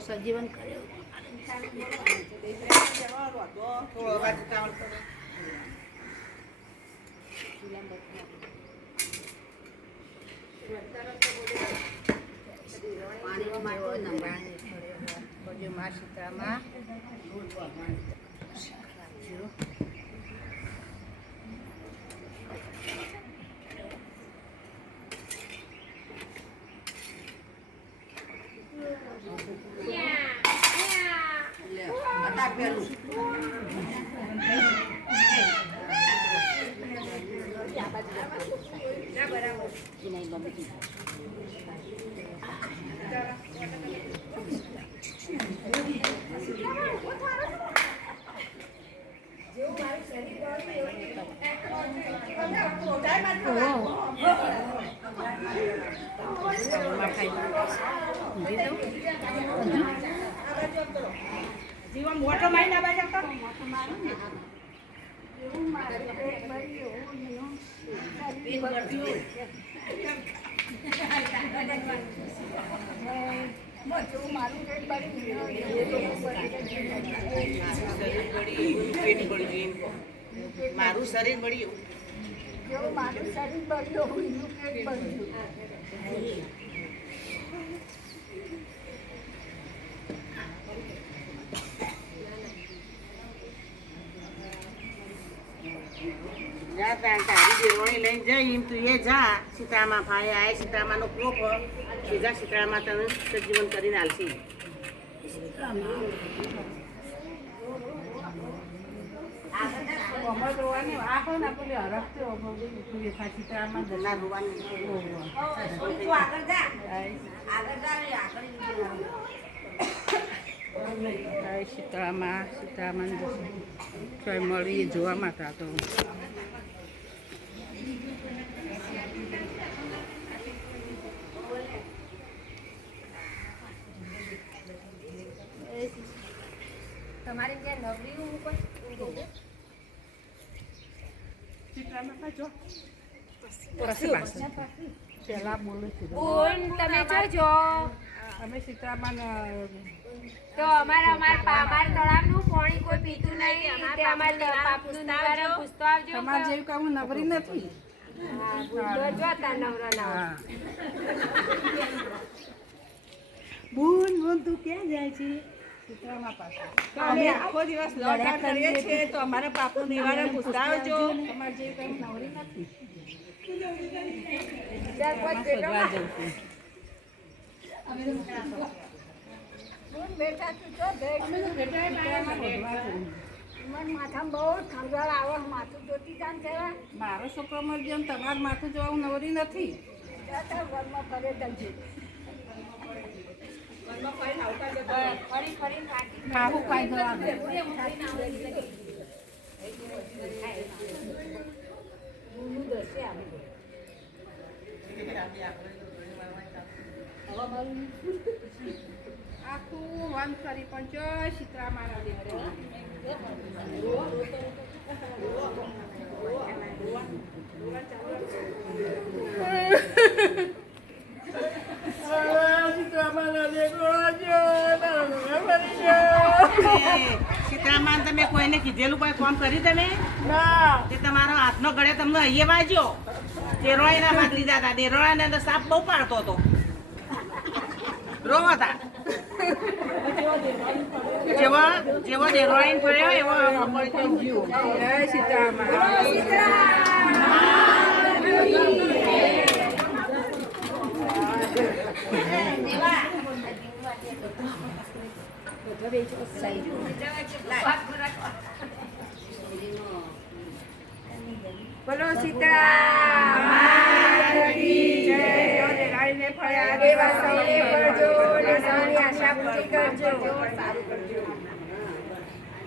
સજીવન કર્યો મા સીતામાં જીવન મોટો મારી ના બાજુ તો મારું શરીર બળ્યું મારું શરીર બળ્યું પેટ બળ્યું તારી દેરવાણી લઈને જઈ તું એ જા સીતારામા ભાઈ આય સીતારામાનો પ્રૂફ બીજા સીતારામા તને સજીવન કરીને આલશી સીતારામા સીતારામાને મળી જોવા માટે તો તમારે ત્યાં નવરી ઉપર પેલા બોલું છું તમે જોજો અમે સીતારામન તો અમારા તળાવનું પાણી કોઈ પીતું નહીં તે અમારા પાપનું નિવારણ પૂછતો આવજો તમારે જેવું કામ નવરી નથી જોતા નવરા બૂન બૂન તું ક્યાં જાય છે સીતારામા પાસે અમે આખો દિવસ લડા કરીએ છીએ તો અમારા પાપનું નિવારણ પૂછતા આવજો તમારે જેવું કામ નવરી નથી માથામાં બહુ ખંગાળ આવે માથું જોતી જાણ છે મારો છોકરો મળી જેમ તમારું માથું જોવાનું નવરી નથી ઘરમાં ફરે તલજી ખાવું ખાઈ જવાનું આખું વન ફરી પણ જો સીતારામાના દેવરે સીતારામન તમે કોઈને કીધેલું કોઈ કામ કરી તમે તે તમારો હાથનો ગળે તમને અહીંયા વાજ્યો દેરોળા ના ભાગ લીધા હતા દેરોળા ને તો સાપ બહુ પાડતો હતો રોવા હતા જેવો દેરોળા પડ્યો એવો જય સીતારામન બોલો સીતા